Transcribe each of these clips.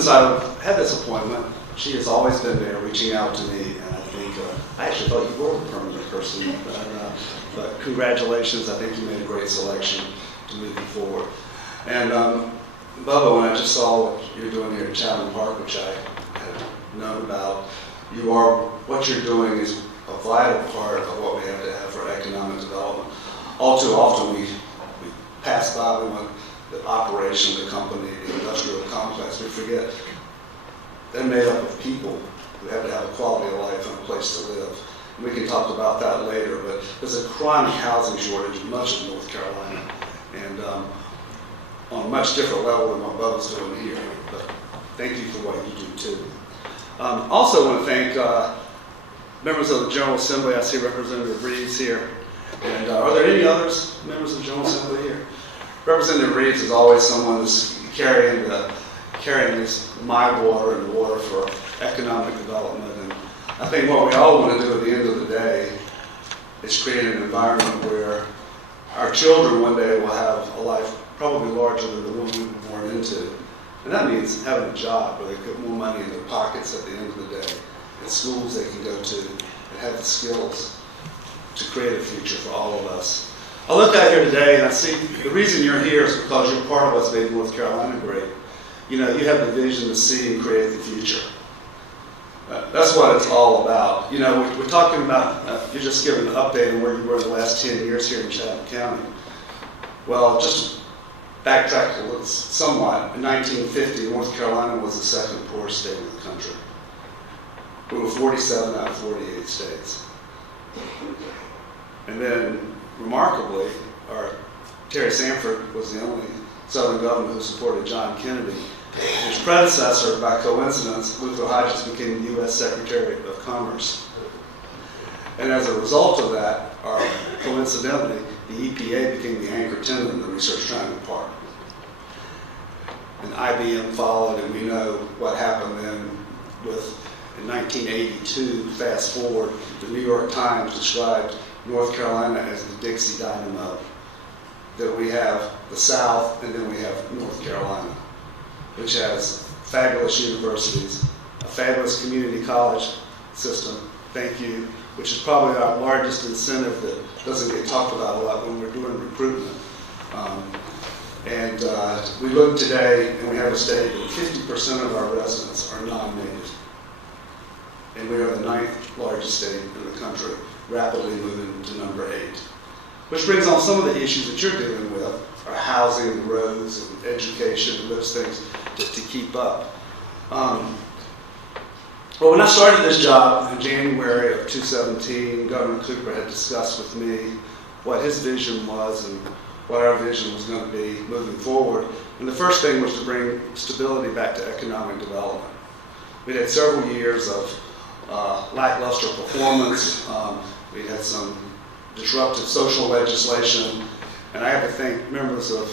since I had this appointment, she has always been there reaching out to me, and I think, I actually thought you were a permanent person, but congratulations, I think you made a great selection to move you forward. And Bubba, when I just saw what you're doing here at Chatham Park, which I had known about, what you're doing is a vital part of what we have to have for economic development. All too often we pass by, we want the operation, the company, the industrial complex, we forget they're made up of people who have to have a quality of life and a place to live. And we can talk about that later, but there's a chronic housing shortage in much of North Carolina, and on a much different level than what Bubba's doing here. But thank you for what you do too. Also want to thank members of the General Assembly. I see Representative Reeves here. And are there any others, members of the General Assembly here? Representative Reeves is always someone who's carrying this my water and the water for economic development. And I think what we all want to do at the end of the day is create an environment where our children one day will have a life probably larger than the one we were born into. And that means having a job where they put more money in their pockets at the end of the day, and schools they can go to, and have the skills to create a future for all of us. I look out here today and I see the reason you're here is because you're part of what's made North Carolina great. You know, you have the vision to see and create the future. That's what it's all about. You know, we're talking about, you're just giving an update on where you were the last 10 years here in Chatham County. Well, just backtrack a little somewhat. In 1950, North Carolina was the second poorest state in the country. We were 47 out of 48 states. And then, remarkably, Terry Sanford was the only Southern governor who supported John Kennedy. His predecessor, by coincidence, Luther Hodges, became the U.S. Secretary of Commerce. And as a result of that, or coincidentally, the EPA became the anchor tenant in the Research Triangle Park. And IBM followed, and we know what happened then with, in 1982, fast forward, the New York Times described North Carolina as the Dixie Dynamo. That we have the South, and then we have North Carolina, which has fabulous universities, a fabulous community college system, thank you, which is probably our largest incentive that doesn't get talked about a lot when we're doing recruitment. We look today and we have a state that 50% of our residents are non-native. And we are the 9th largest state in the country, rapidly moving to number 8. Which brings on some of the issues that you're dealing with, our housing, the roads, and education, and those things to keep up. Well, when I started this job in January of 2017, Governor Cooper had discussed with me what his vision was and what our vision was going to be moving forward. And the first thing was to bring stability back to economic development. We had several years of lackluster performance. We had some disruptive social legislation, and I have to thank members of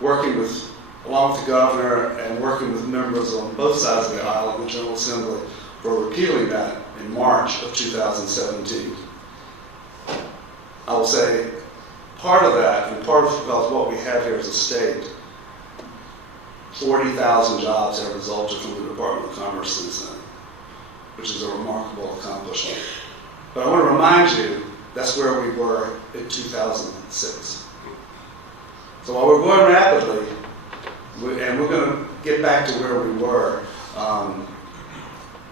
working with, along with the governor and working with members on both sides of the aisle in the General Assembly for repealing that in March of 2017. I will say part of that, and part of what we have here as a state, 40,000 jobs have resulted from the Department of Commerce since then, which is a remarkable accomplishment. But I want to remind you, that's where we were in 2006. So while we're going rapidly, and we're going to get back to where we were,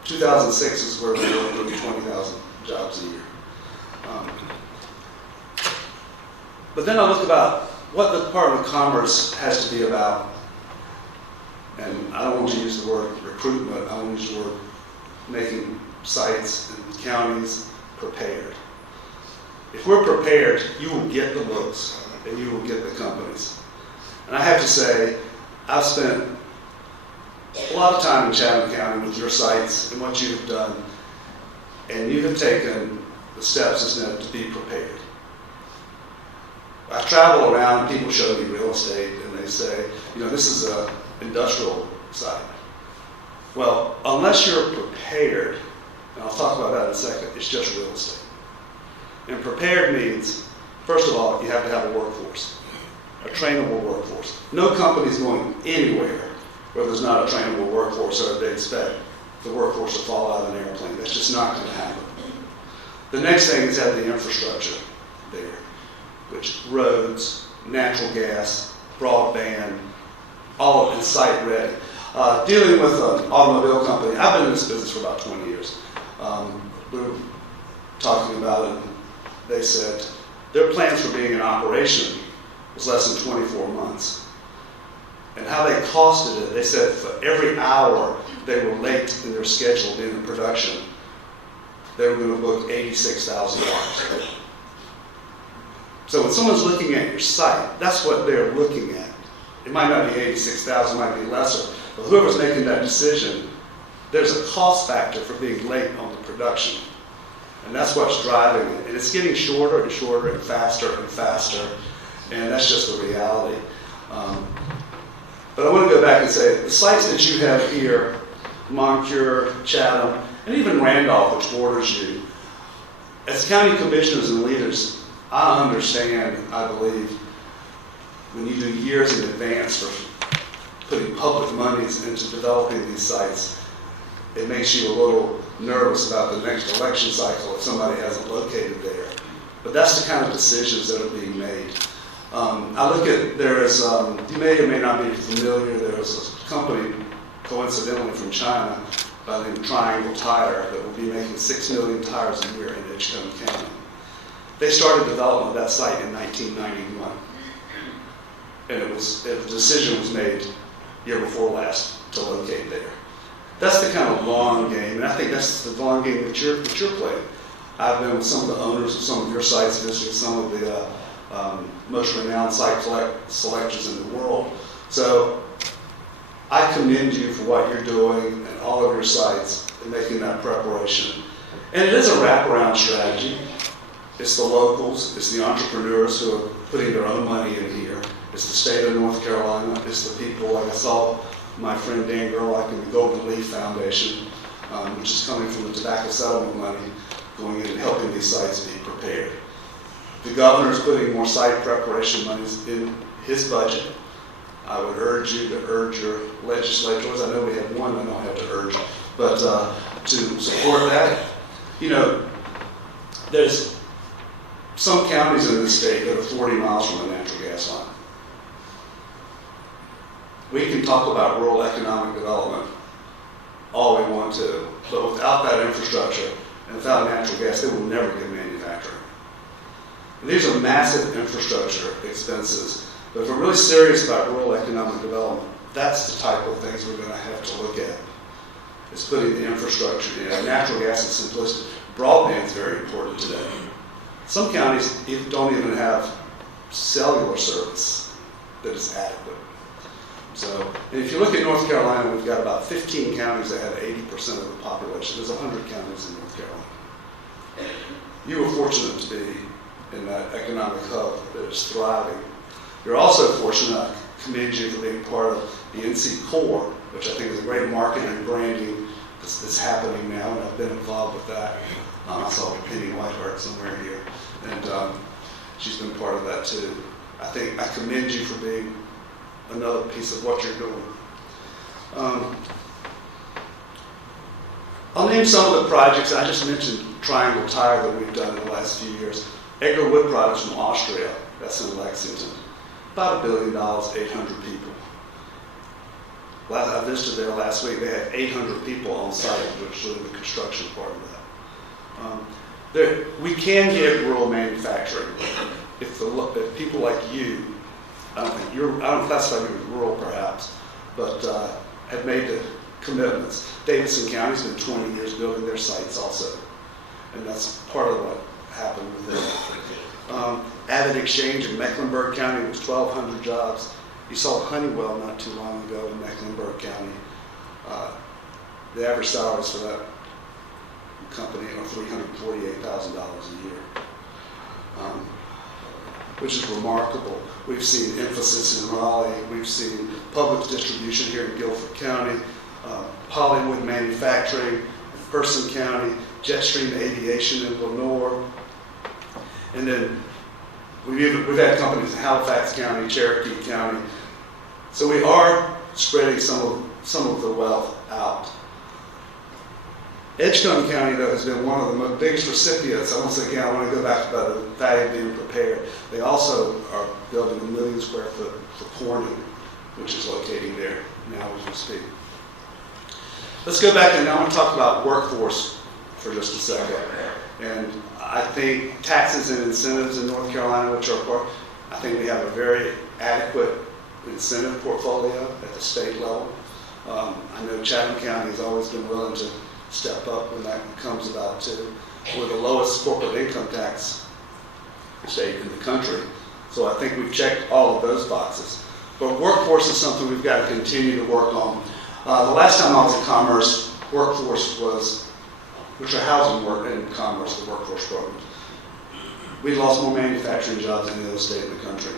2006 is where we were doing 20,000 jobs a year. But then I look about what the Department of Commerce has to be about, and I don't want to use the word recruitment, I want to use the word making sites and counties prepared. If we're prepared, you will get the looks and you will get the companies. And I have to say, I've spent a lot of time in Chatham County with your sites and what you've done, and you have taken the steps as needed to be prepared. I travel around and people show me real estate and they say, you know, this is an industrial site. Well, unless you're prepared, and I'll talk about that in a second, it's just real estate. And prepared means, first of all, you have to have a workforce, a trainable workforce. No company is going anywhere where there's not a trainable workforce, or they expect the workforce to fall out of an airplane. That's just not going to happen. The next thing is have the infrastructure there, which roads, natural gas, broadband, all of it site ready. Dealing with an automobile company, I've been in this business for about 20 years. We were talking about it, and they said their plans for being in operation was less than 24 months. And how they costed it, they said for every hour they were late in their schedule being in production, they were going to book $86,000. So when someone's looking at your site, that's what they're looking at. It might not be 86,000, it might be lesser, but whoever's making that decision, there's a cost factor for being late on the production. And that's what's driving it. And it's getting shorter and shorter and faster, and that's just the reality. But I want to go back and say, the sites that you have here, Moncure, Chatham, and even Randolph, which borders you, as county commissioners and leaders, I understand, I believe, when you do years in advance for putting public monies into developing these sites, it makes you a little nervous about the next election cycle if somebody hasn't located there. But that's the kind of decisions that are being made. I look at, there is, you may or may not be familiar, there is a company, coincidentally from China, by the name of Triangle Tire, that will be making 6 million tires a year in Edgecombe County. They started development of that site in 1991. And a decision was made year before last to locate there. That's the kind of long game, and I think that's the long game that you're playing. I've been with some of the owners of some of your sites, visiting some of the most renowned site selectors in the world. So I commend you for what you're doing and all of your sites and making that preparation. And it is a wraparound strategy. It's the locals, it's the entrepreneurs who are putting their own money in here. It's the state of North Carolina. It's the people, like I saw my friend Dan Gerlach in the Golden Leaf Foundation, which is coming from the tobacco settlement money, going in and helping these sites be prepared. The governor's putting more site preparation monies in his budget. I would urge you to urge your legislators. I know we have one I don't have to urge, but to support that. You know, there's some counties in this state that are 40 miles from a natural gas line. We can talk about rural economic development all we want to, but without that infrastructure and without natural gas, they will never get manufacturing. And these are massive infrastructure expenses, but if we're really serious about rural economic development, that's the type of things we're going to have to look at, is putting the infrastructure in. Natural gas is simplistic. Broadband is very important today. Some counties don't even have cellular service that is adequate. So, and if you look at North Carolina, we've got about 15 counties that have 80% of the population. There's 100 counties in North Carolina. You were fortunate to be in that economic hub that is thriving. You're also fortunate, I commend you for being part of the NC Core, which I think is a great marketing and branding that's happening now, and I've been involved with that. I saw Penny Whiteheart somewhere here, and she's been part of that too. I commend you for being another piece of what you're doing. I'll name some of the projects. I just mentioned Triangle Tire that we've done in the last few years. Edgar Wood Products from Austria, that's in Lexington. About $1 billion, 800 people. I visited there last week. They had 800 people on site, which is the construction part of that. We can get rural manufacturing if people like you, I don't classify you as rural perhaps, but have made the commitments. Davidson County's been 20 years building their sites also, and that's part of what happened with them. Avid Exchange in Mecklenburg County was 1,200 jobs. You saw Honeywell not too long ago in Mecklenburg County. The average salaries for that company are $348,000 a year, which is remarkable. We've seen emphasis in Raleigh. We've seen public distribution here in Guilford County, Hollywood Manufacturing in Person County, Jetstream Aviation in Lenore, and then we've had companies in Halifax County, Cherokee County. So we are spreading some of some of the wealth out. Edgecombe County, though, has been one of the biggest recipients. Once again, I want to go back about the value of being prepared. They also are building a 1 million square foot for Corning, which is locating there now as we speak. Let's go back and now I want to talk about workforce for just a second. And I think taxes and incentives in North Carolina, which are, I think we have a very adequate incentive portfolio at the state level. I know Chatham County has always been willing to step up when that comes about too. We're the lowest corporate income tax state in the country. So I think we've checked all of those boxes. But workforce is something we've got to continue to work on. The last time I was in Commerce, workforce was, which are housing work in Commerce, the workforce programs. We lost more manufacturing jobs than any other state in the country.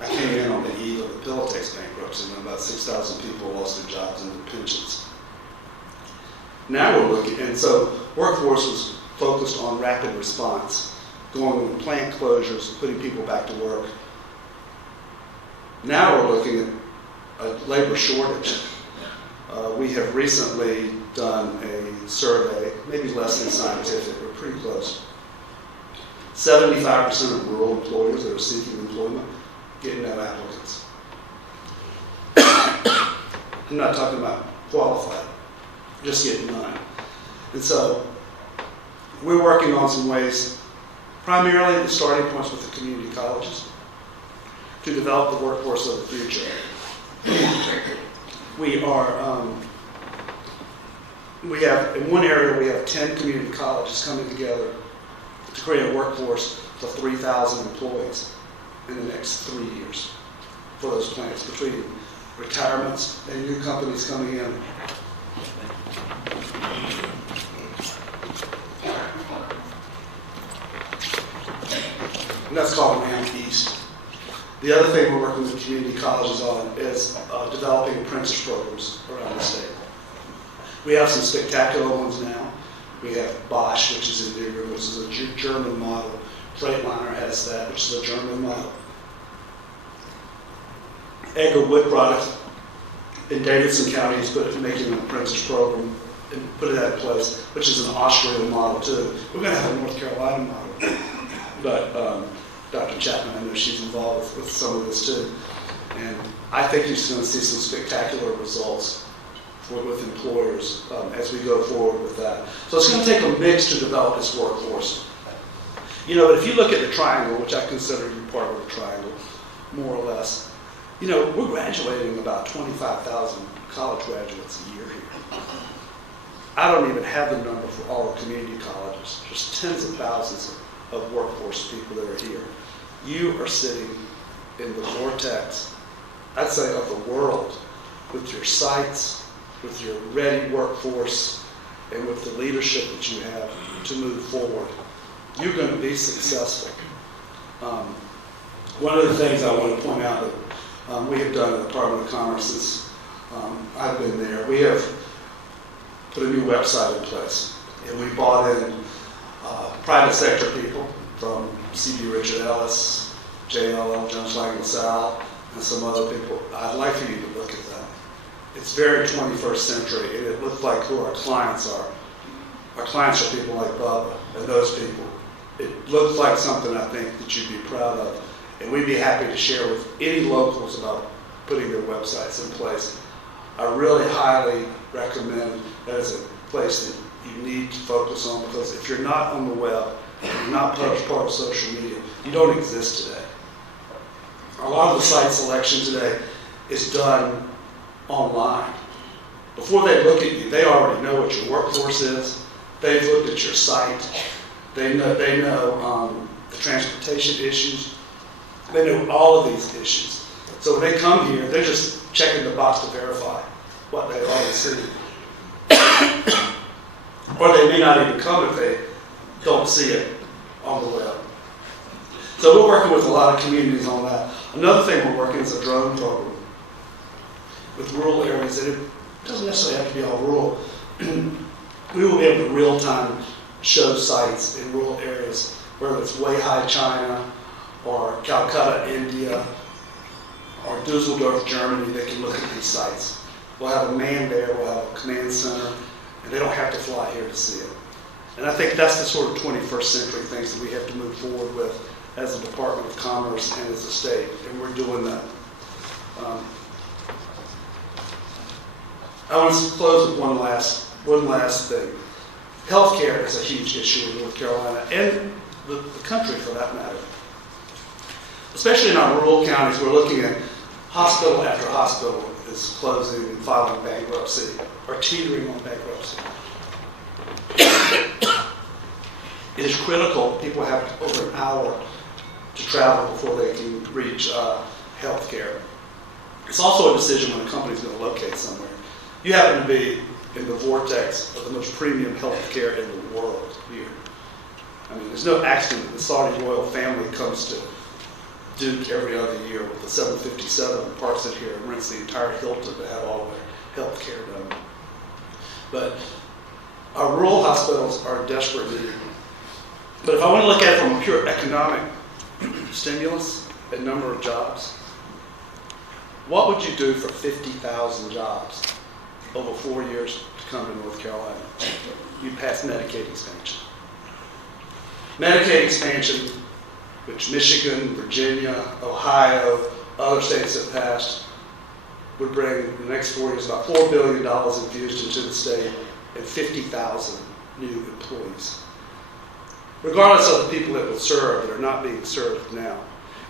I came in on the eve of the Pillowtex bankruptcy, and about 6,000 people lost their jobs and their pensions. Now we're looking, and so workforce was focused on rapid response, going with plant closures, putting people back to work. Now we're looking at a labor shortage. We have recently done a survey, maybe less than scientific, but pretty close. 75% of rural employers that are seeking employment get no applicants. I'm not talking about qualified, just getting none. And so we're working on some ways, primarily the starting points with the community colleges, to develop the workforce of the future. We have, in one area, we have 10 community colleges coming together to create a workforce for 3,000 employees in the next 3 years for those plants, between retirements and new companies coming in. And that's called Ramp East. The other thing we're working with community colleges on is developing apprentice programs around the state. We have some spectacular ones now. We have Bosch, which is in Dearborn, which is a German model. Freightliner has that, which is a German model. Edgar Wood Products in Davidson County is making an apprentice program and put it in place, which is an Austrian model too. We're going to have a North Carolina model, but Dr. Chapman, I know she's involved with some of this too. And I think you're going to see some spectacular results with employers as we go forward with that. So it's going to take a mix to develop this workforce. You know, if you look at the triangle, which I consider you part of the triangle, more or less, you know, we're graduating about 25,000 college graduates a year here. I don't even have the number for all the community colleges. There's tens of thousands of workforce people that are here. You are sitting in the vortex, I'd say, of the world, with your sites, with your ready workforce, and with the leadership that you have to move forward. You're going to be successful. One of the things I want to point out that we have done in the Department of Commerce since I've been there, we have put a new website in place. And we brought in private sector people from C.B. Richard Ellis, JLL, Jones Lang LaSalle, and some other people. I'd like for you to look at that. It's very 21st century, and it looks like who our clients are. Our clients are people like Bubba and those people. It looks like something I think that you'd be proud of, and we'd be happy to share with any locals about putting their websites in place. I really highly recommend that as a place that you need to focus on, because if you're not on the web, if you're not part of social media, you don't exist today. A lot of the site selection today is done online. Before they look at you, they already know what your workforce is. They've looked at your site. They know the transportation issues. They know all of these issues. So when they come here, they're just checking the box to verify what they've already seen. Or they may not even come if they don't see it on the web. So we're working with a lot of communities on that. Another thing we're working is a drone program with rural areas, and it doesn't necessarily have to be all rural. We will be able to real-time show sites in rural areas, whether it's Weihai, China, or Calcutta, India, or Dusseldorf, Germany. They can look at these sites We'll have a man there, we'll have a command center, and they don't have to fly here to see it. And I think that's the sort of 21st century things that we have to move forward with as a Department of Commerce and as a state, and we're doing that. I want to close with one last thing. Healthcare is a huge issue in North Carolina, and the country for that matter. Especially in our rural counties, we're looking at hospital after hospital is closing and filing bankruptcy, or teetering on bankruptcy. It is critical people have over an hour to travel before they can reach health care. It's also a decision when a company's going to locate somewhere. You happen to be in the vortex of the most premium health care in the world here. I mean, there's no accident that the Saudi royal family comes to Duke every other year with the 757 and parks it here and rents the entire Hilton to have all their health care done. But our rural hospitals are in desperate need. But if I want to look at it from a pure economic stimulus and number of jobs, what would you do for 50,000 jobs over 4 years to come to North Carolina? You'd pass Medicaid expansion. Medicaid expansion, which Michigan, Virginia, Ohio, other states have passed, would bring in the next 4 years about $4 billion infused into the state and 50,000 new employees. Regardless of the people that would serve that are not being served now.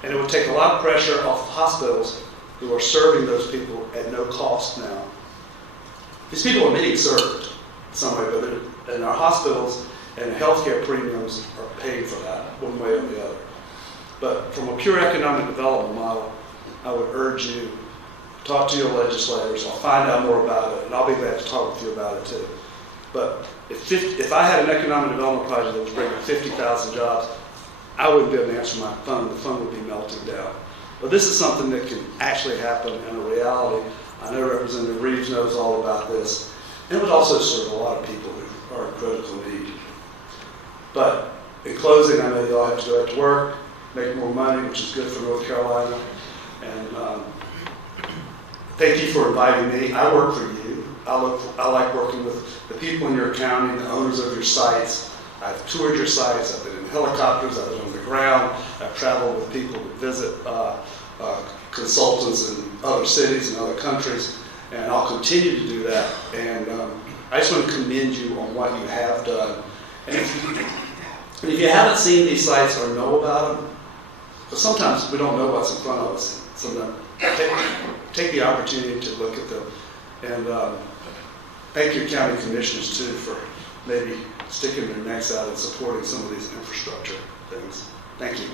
And it would take a lot of pressure off the hospitals who are serving those people at no cost now. These people are being served some way, but and our hospitals and healthcare premiums are paying for that one way or the other. But from a pure economic development model, I would urge you, talk to your legislators, I'll find out more about it, and I'll be glad to talk with you about it too. But if I had an economic development project that was bringing 50,000 jobs, I wouldn't be able to answer my phone. The phone would be melting down. But this is something that can actually happen in a reality. I know Representative Reeves knows all about this. And it would also serve a lot of people who are in critical need. But in closing, I know you all have to go back to work, make more money, which is good for North Carolina. And thank you for inviting me. I work for you. I like working with the people in your county, the owners of your sites. I've toured your sites. I've been in helicopters. I've been on the ground. I've traveled with people to visit consultants in other cities and other countries, and I'll continue to do that. And I just want to commend you on what you have done. And if you haven't seen these sites or know about them, because sometimes we don't know what's in front of us. Sometimes take the opportunity to look at them. And thank your county commissioners too for maybe sticking their necks out and supporting some of these infrastructure things. Thank you.